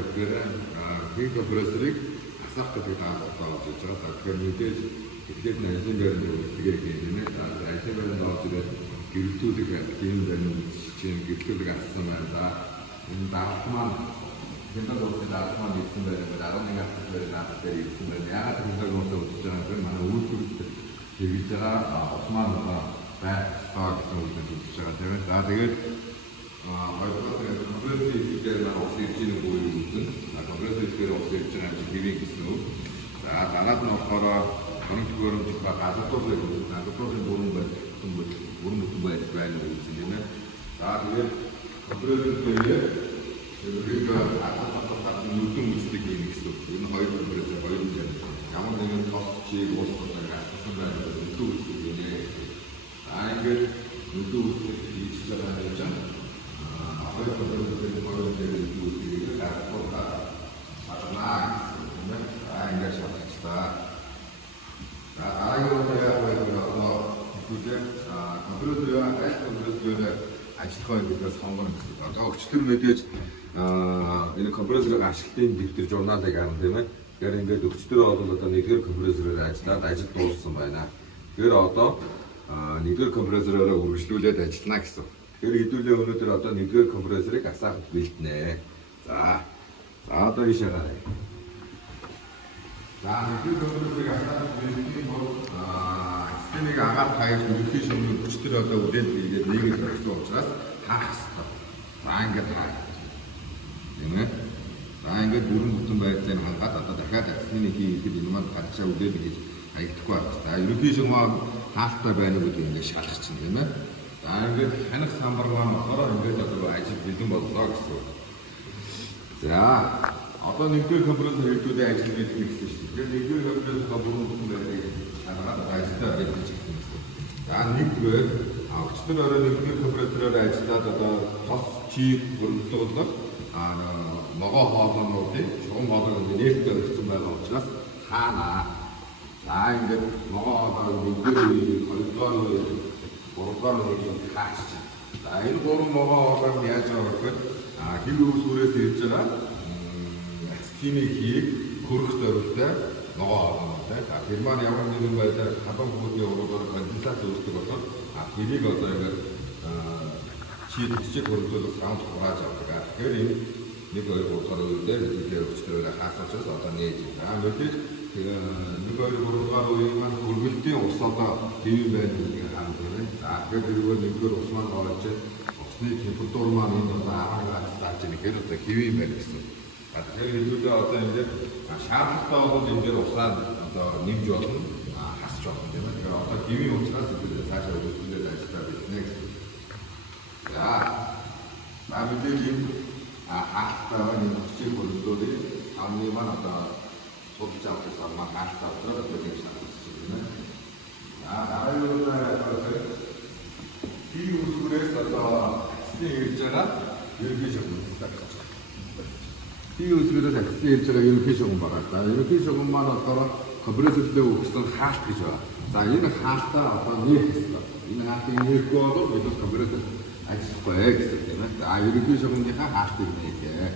гэхээр хин компрессорыг асаах гэдэг даалгавар болж байгаа. Тэгэхээр мэдээж эхлээд нь ажлын байрны үйлдвэрийг хийнэ. Ажлын байранд орж ирээд гэрэлтүүлэг тийм байрны чинь гэрэлтүүлэг авсан байна. Энэ даалгавар маань хинтаг уусаа даалгавар маань ирсэн байгаад 11 хавцад байгаад дээр ирсэн байна. Яагаад хинтаг уусаа үзэж байгаа юм бэ? Манай үйлдвэрлэлд хэрэгж байгаа Осман байх таа гэсэн үгтэй үзэж байгаа тийм ээ. За тэгээд хоёрдугаар компрессор хийхээр маань ус ирж байгаа үгүй юу гэсэн. Компрессор хийхээр ус ирж байгаа юм хэвэн гэсэн үг. За дараад нь болохоор хөрөнгө ба газардуулах газардуулахын бүрэн байна гэсэн юм ээ. За тэгээд компрессор хийхээр нэг хатаа нүдэн үсдэг юм гэсэн үг. Энэ хоёр компрессор хоёр юм. Ямар нэгэн тос чиг ус болсон байна. Нүдэн үсдэг юм ээ. Ингээд нүдэн үсдэг хийж байгаа юм чинь хоёр компрессорын хоёр дээр нүдэн үсгийг гаргахаа атнаа ингээд шатчихлаа. компрессорыг ажиллах гэдэгээс сонгоно гэсэн. Одоо өчтөр мэдээж энэ компрессорыг ашиглалтын дэвтэр журналыг харна тийм ээ. Тэгэхээр ингээд өчтөр бол одоо нэгдүгээр компрессороор ажиллаад ажил дууссан байна. Тэгэхээр одоо нэгдүгээр компрессороор үргэлжлүүлээд ажиллана гэсэн. Тэгэхээр хэдүүлээ өнөөдөр одоо нэгдүгээр компрессорыг асаахад бэлтнэ. За одоо ийшээ гараа. За нэгдүгээр компрессорыг асаахад бэлтний бол энийг агаар хаяг ерөнхий шугамын өчтөр одоо үдээд хийгээд нийгэмд орсон учраас хаах хэрэгтэй. За ингээд хаах. Тийм ээ. За ингээд бүрэн бүтэн байдлыг хангаад одоо дахиад акцины хийхэд энэ маань гадагшаа үдээд хийж хаягдахгүй байна. За ерөнхий шугам хаалттай байна гэдэг ингээд шалгах чинь тийм ээ. За ингээд ханах самбар маань болохоор ингээд одоо ажил бэлэн боллоо гэсэн. За одоо нэгдүгээр компрессор хэлбэрийн ажил гэдэг нь гэсэн шүү дээ. Тэгэхээр нэгдүгээр компрессор бүрэн бүтэн байдлыг ажилдаа ажиллаж байгаа юм. За нэгдүгээр өчтөр орой нэгдүгээр компрессороор ажиллаад одоо тос чиг хөрөнгөлөг могоо хоолойнуудын шугам хоолойнууд нээлттэй өргөсөн байгаа учраас хаана. За ингээд могоо хоолой нэгдүгээр хоёрдугаар гуравдугаар үеийг хаачих. За энэ гурван могоо хоолойг яаж байгаа гэхээр хин үүсвэрээс ирж байгаа ацетилын хийг хөрөх зорилттой могоо хоолой. Тэр маань ямар нэгэн байдлаар хадам хүүдний уруугаар конденсат үүсдэг болоод тэрийг одоо ингээд чиг хөрөнгөлөг саунд хурааж авдаг. Тэгэхээр энэ 1 2 3 дугаар үедээ бидний өчтөр хаасаач одоо нээж байгаа. Мэдээж 1 2 3 дугаар үеийн маань хөргөлтийн ус одоо хэвэн байна гэдгийг харуулж байна. За тэгэхээр тэргээр нэгдүгээр ус маань орж усны температур маань энэ одоо 10 градус тааж байгаа. Одоо хэвэн байна гэсэн. Тэгэхээр хэдүүлээ одоо ингээд шаардлагатай бол энэ дээр усаад одоо нэмж болно, хасч болно тийм ээ. Тэгэхээр одоо хэвийн учраас хэдүүлээ цаашаа өргөжлүүлээд ажиллаа бичнэ гэсэн. За мэдээж энэ хаалттай энэ хүчийг хөрвүүлээд амны маань одоо судалж авах маань хаалттай болоод одоо ингэ шаардлагатай тийм ээ. За дараагийн хий үсгэрээс одоо эцсийн ирж байгаа ерөнхий шугам байна. Хий үсгэрээс эцсийн ирж байгаа ерөнхий шугам байна. За ерөнхий шугам маань болохоор компрессорлөө өгсөн хаалт гэж байна. За энэ хаалтаа одоо нээх хэрэгтэй. Энэ хаалтыг нээхгүй бол бид компрессор ажиллахгүй гэсэн тийм ээ. За ерөнхий шугамынхаа хаалтыг нээхээ.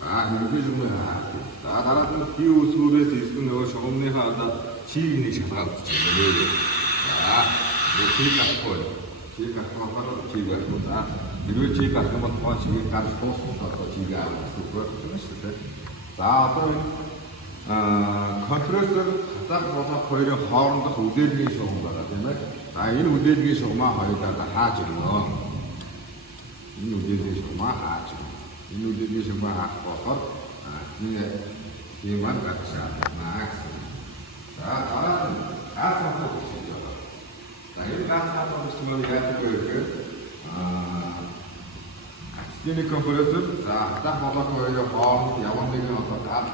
За ерөнхий шугамын хаалт. За дараад нь хий үсгэрээс ирсэн нөгөө шугамныхаа одоо чийг нэг шалгаалж байна. За энэ чийг авахгүй. Чийг авахаар чийг авах. За хэрвээ чийг авах юм бол чийг гарах тусах одоо чийг авах гэсэн үг шүү дээ. За одоо компрессор хатаг болоод хоёрын хоорондох үдээлгийн шугам байгаа тийм ээ. За энэ үдээлгийн шугамаа хоёулаа хааж өгнө. Энэ үдээлгийн шугамаа хааж өгнө. Энэ үдээлгийн шугамаа хаах болохоор энэ маань гадагшаа байна гэсэн. За дараа нь газ хатаг гэж байна. За энэ газ хатаг гэж маань яадаг вэ гэхээр ацетилын компрессор за хатаг болоод хоёрын хооронд ямар нэгэн одоо газ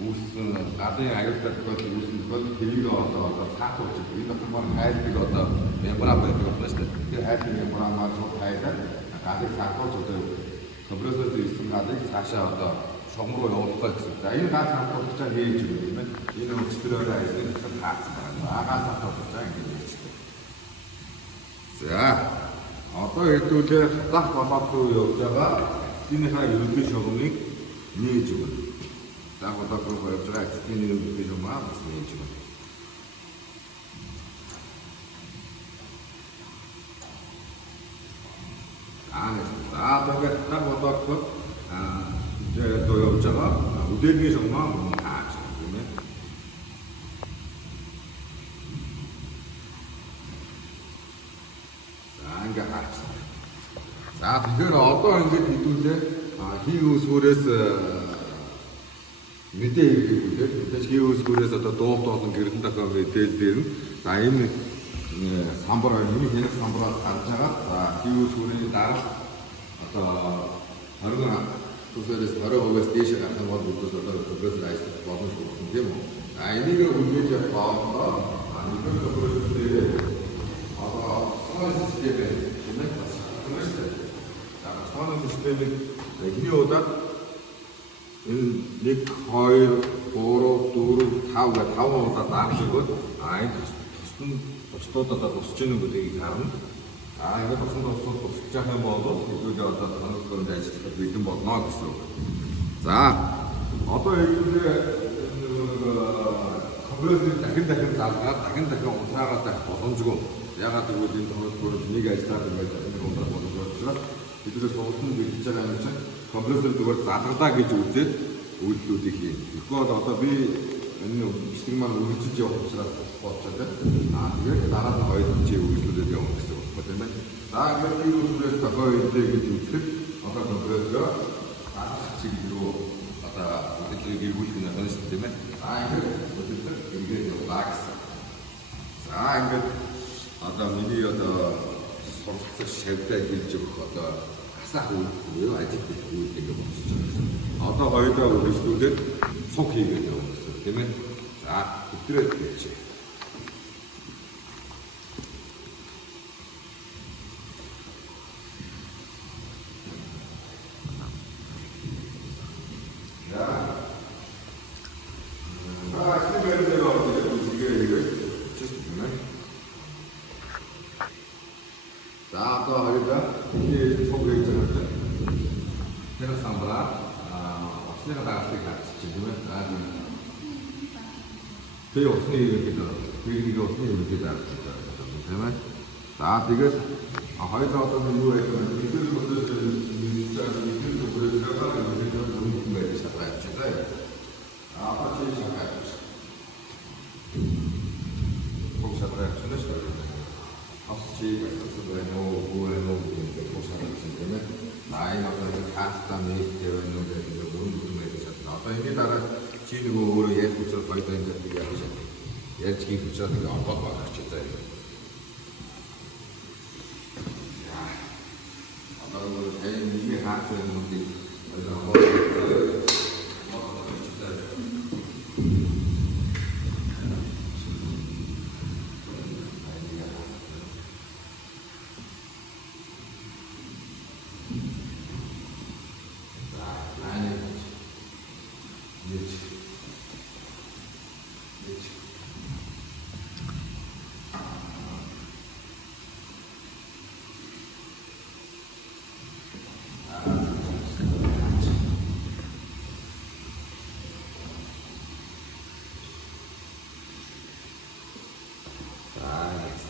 үүссэн гадын аюултай тохиолдол үүссэн бол тэрийг одоо цаатуулж энэ болохоор хайлтыг одоо мембран байдаг байна шүү дээ. Тэр хайлтын мембран маань шууд хайлаад гадыг цаатуулж одоо компрессорт ирсэн газыг цаашаа одоо шугам руу явуулах гэсэн. За энэ газ хатуулж байгаа нээж юм тийм ээ. Энэ өчтөрөөр ажиллаж хаацсан байна. За газ хатуулж байгаа ингэ нээж. За Одоо хэдүүлээ хатах болоод руу явж байгаа эцгийнхаа ерөнхий шугамыг нээж өгнө. Хатах болоод руу явж байгаа эцгийн ерөнхий шугамаа бас нээж өгнө. За тэгээд хатах болоод руу явж байгаа үдээний шугамаа мөн хааж тийм ээ. Ингээ хаач. За тэгэхээр одоо ингээд хэдүүлээ хий үүсгүүрээс мэдээ ирэх үү. Тэгэж хий үүсгүүрээс одоо дуут олон гэрэн дахин мэдээлэл ирнэ. За энэ самбар энэ хэнэ самбараас гарч байгаа. За хий үүсгүүрийн дараа одоо 20%-ээс 20%-аас дээш гарах юм бол бидээс одоо прогрессор ажиллах боломжтой болно тийм үү. За энийг хүлээж авах нэгэн прогрессор системээр тийм ээ бас хэрэгтэй. За басманы системийг хэний удаад энэ 1 2 3 4 5 гэх 5 удаа даавшигод энэ тусдуудаа тусч ийн гэдгийг харна. Ингээд тусч явах юм бол хэдүүлээ одоо танилцуулганд ажиллах бэлэн болно гэсэн үг. За одоо хэдүүлээ компрессор дахин залгаад дахин унтраагаад байх боломжгүй. Ягаад гэвэл энэ тохиолдолд нэг ажиллаад ингээд энэ ундрах боломжтой учраас бидээс суултан бэлдэж байгаа юм чинь компрессор зүгээр залгалаа гэж үзээд үйлдэлүүдийг хийн. Тэгэхгүй бол одоо би энэ бичлэг маань үргэлжлэж явах учраас бодчиход байна. Тэгээд дараа нь хоёрын үйлдэлүүдэд явах гэсэн үг байна тийм ээ. За ингээд энэ үйлдэлээс тохио илээ гэж үзэхэд одоо компрессор чиг рүү одоо үйлдэлийг эргүүлэх нь байна шүү тийм ээ. За ингээд яваа гэсэн. За ингээд одоо миний одоо суралцах шавьдаа хийж өгөх одоо асаах үйл ажил үйлдэл болчихж байгаа. Одоо хоёулаа үргэлжлүүлээд цуг хийгээд явах гэсэн тийм ээ. За өдрөө хийж. Тэгээ усны ерөнхийдөө усны ерөнхийдөө тийм ээ. За тэгээд хоёулаа одоо юу байх вэ? Эдгээр хүмүүс чи нөгөө өөрөө ярих учраас баядаа ингээд ярьж хийх учраас ингээд оргоод байгаа ч заа юм. Одоо энэ нэг хаацсан юмдыг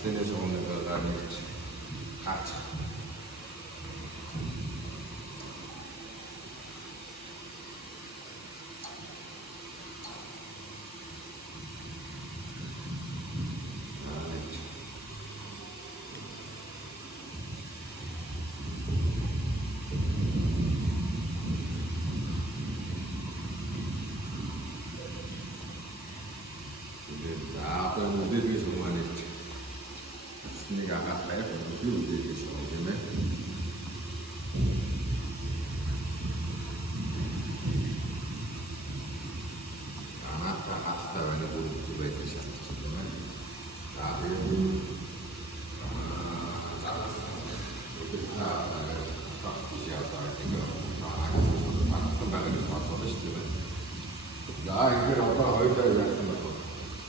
Тэний шугамыг гаргаж хаач. Нэг агаад байх юм үү гэж тийм ээ. Хааста байна гэж байдаг шалтгаан тийм ээ. За тэгээд за ингээд одоо хоёулаа яасан бэ?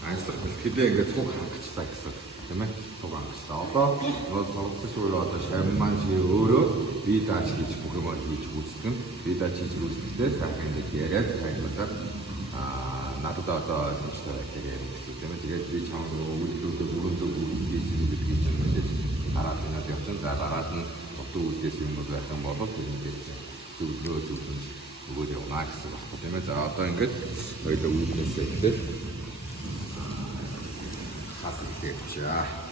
Ажлах бэлтгэдээ ингээд цуг хангацлаа гэсэн тийм ээ. Цуг хангацлаа. За одоо сургацч буюу одоо шавь маань чи өөрөө бие дааж хийж бүх юм хийж үзсэн. Бие дааж хийж үзсэндээ сайхан ингэж яриад тайлбарлаад надад одоо ойлгомжтой байдлаар ярих гэсэн тийм ээ. Тэгээд би чамд үйлдэлүүдээ бүрэн зөв үйлдэж гэдгийг чинь мэдээж хараад надад явсан. За дараад нь утга үйлдээс юм байх юм бол ингэж зөвлөө зөвлөж өгөөд явна гэсэн байна тийм ээ. За одоо ингэж хоёул үйлдэлсээ гэдэг хас хийчихээ.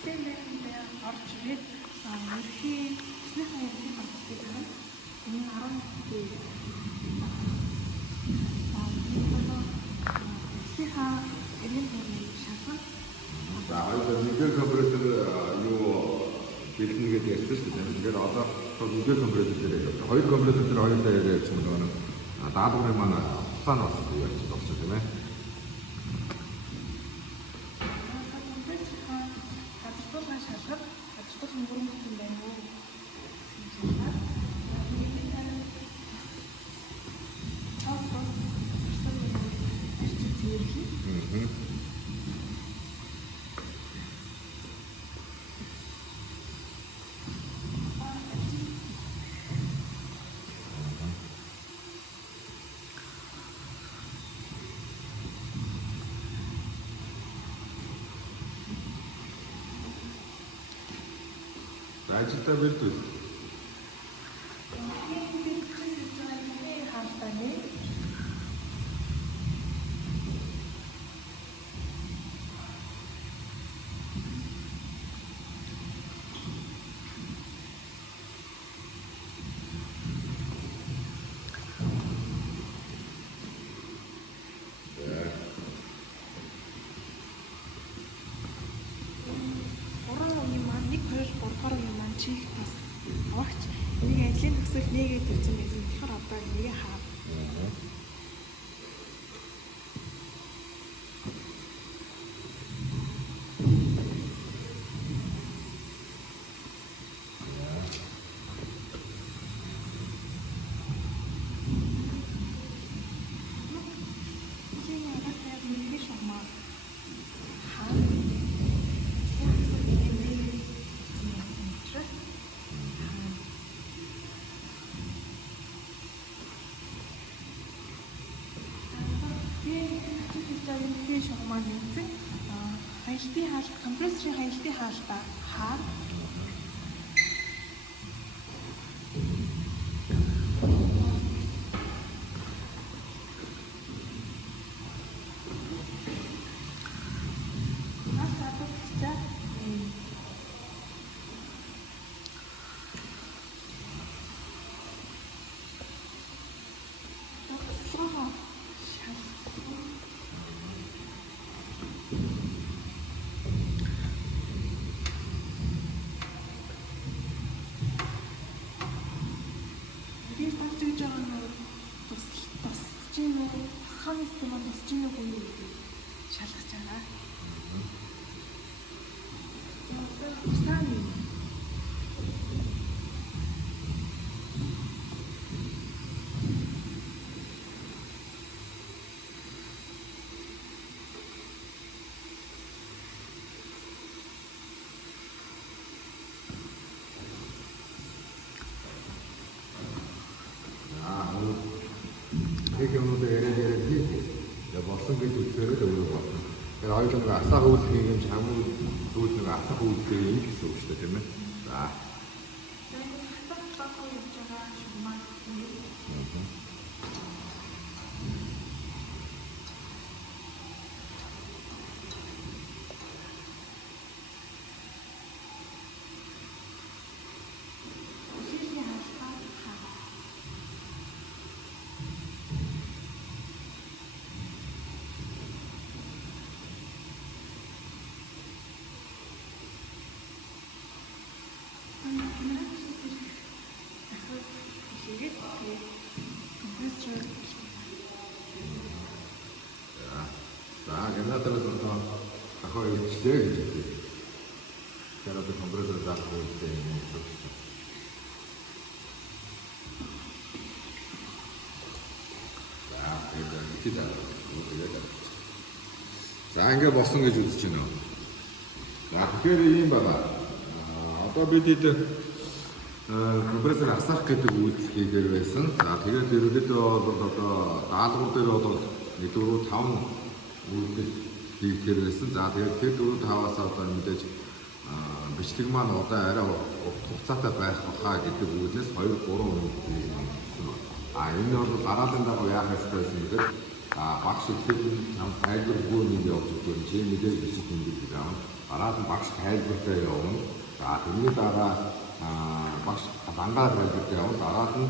Ажлын байранд орж ирээд ерхий эсныхээ ерхий хамтдыг харна. Энэ 10 эсийнхаа эрийн төрний шалган. За хоёул нэгэн компрессор юу бэлтэн гэдэг ярьсан шүү дээ. Тэгээд одоо нэгэн компрессор дээр яваа. Хоёр компрессор дээр хоёулаа яриа явсан нэг даалгаврын маань хугацаа нь бас яаж болчих тийм ээ. Ажилтаа бэлдвэл. Чих тас аваач нэг ажлын төгсөл нэгээд тавьсан байсан болохоор одоо энийг хаа. Шугамаар нэмсэн. Хаялтын хаалт, компрессорын хаялтын хаалтаа хаар. Шалгаж байгаа. Тэг юмнууд яриад хийх. Яг болсон гэж үзлээрээ өөрөө болсон. Тэгэхээр хоёул нэг асаа хөвөлтгийн юм чамд зүйл нэг асаа хөвөлтгийн юм гэсэн үг шүү дээ тийм ээ. За. генератороос одоо ахаа өвчлээ гэж хэлдэг. Тэгэхээр одоо компрессор заах хэрэгтэй юм уу? За, тэгээд За ингээ болсон гэж үзэж байна уу? За тэгэхээр ийм байгаа. Одоо бид компрессор асах гэдэг үйлдэл хийгээр байсан. За тэгээд ерөнхийдөө бол одоо даалгавар дээр бол 1 4 5 үйлдэл хийхээр байсан. За тэгээд тэр 4 5-аас одоо мэдээж бичлэг маань одоо арай хугацаатай байх баха гэдэг үгнээс 2 3 үйлдэл хийсэн. Энэ бол дараагийн дагуу яах ёстой байсан гэдэг багш ихэд нам тайлбаргүй нэг явж байгаа. Чи мэдээж бичиж хэмжиж байгаа. Дараа нь багш тайлбартай явна. За тэрний дараа багш бангаар тайлбартай явна. Дараа нь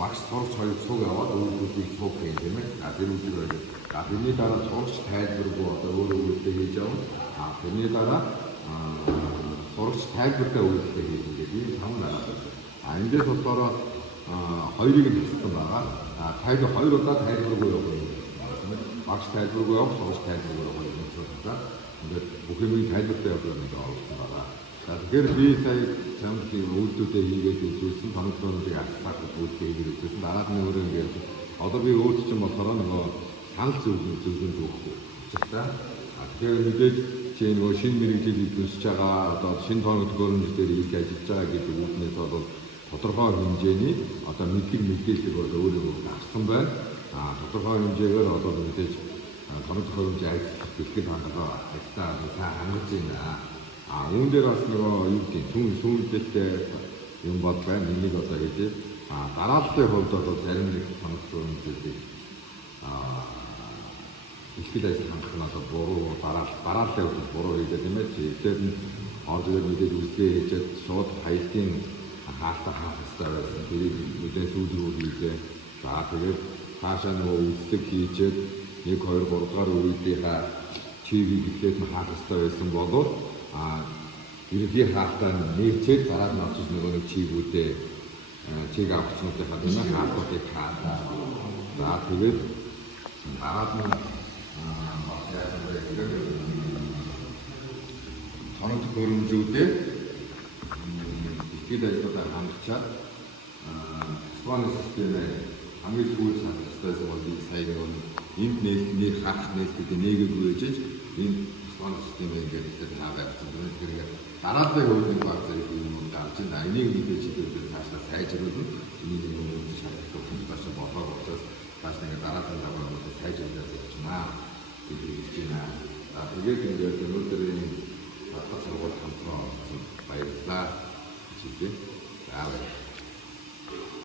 багш сурч хоёр цуг яваад өөрөөлөлтийг цуг гэх юм ээ. Тэр үгээр байдаг. Тэрний дараа сурч тайлбаргүй одоо өөрөөлөлтөө хийж явна. Тэрний дараа сурч тайлбартай үйлдэл хийж ингээд ийм 5 дараа. Эндээс болохоор хоёрыг нь хэлсэн байгаа. Тайлбар 2 удаа тайлбаргүй явна. Багш тайлбаргүй явах, сурч тайлбаргүй явах юм байна. Ингээд бүх юмыг тайлбартай явуулах нэг оролцсон байгаа. За тэгэхээр би сая чамд үйлдэлүүдээ хийгээд үзүүлсэн, томцоонуудыг асах үйлдэл хийгээд үзүүлсэн. Дараа нь өөрөө ингээд одоо би өөрт чинь болохоор нөгөө санал зөвлөмж өгөх та. Тэгэхээр мэдээж чи нөгөө шинэ мэрэгжлийг төсөж байгаа, одоо шинэ тооны төхөөрөмж дээр хийж ажиллаж байгаа гэдэг үгнээс бол тодорхой хэмжээний одоо мэдээлэл бол өөрөө авсан байна. Тодорхой хэмжээгээр одоо мэдээж тооны төхөөрөмж ажиллах бэлтгэл хандлага ажиллаа сайн хангаж байна. Үүн дээр бас нөгөө юу гэдэг сүүлдэлтэй юм бод байна. Энийг одоо хэлээ. Дараалтын хувьд бол зарим нэг тооны төхөөрөмжүүдийг ихтгэл ажил хангах нь одоо буруу дараалтын хувьд буруу хийгээд тийм ээ. Тэгэхээр нь орж ирээд мэдээж үсгээ хийжээд шууд хаягтын хаалтаа хаах хэрэгтэй байсан. Тэрийг мэдээ сүүлрүү хийжээ. За тэгээд хаашаа нөгөө үсэг хийжээд 1 2 3 дугаар үеийнхаа чигийг ихлээд нь хаах хэрэгтэй байсан болов ерөнхий хаалтаа нэрчээд дараа нь очиж нөгөө нэг чигүүдээ чиг авчнуудынхаа тийм ээ хаалтуудыг хаалаа. За тэгээд дараа нь тооны төхөөрөмжүүдээ ихтгэл ажлуудаа хангачаад споны системээ хамгийн сүүлд хангах хэрэгтэйсэн бол сая энд нээлтний хаах нээлтүүдийг нэгэд үржиж энэ споны системээ ингээд хаа байцсан. Тэгэхээр дараагийн хувийн баг зэрэг юм гарч байна. Энийг мэдээж хэлбэл цаашаа сайжруулах энийг юм шаардлагатай хүмүүс болоод учраас цааш нэг дараагийн даваа сайжруулах гэж байна. Тэгээд ингээд өнөөдрийн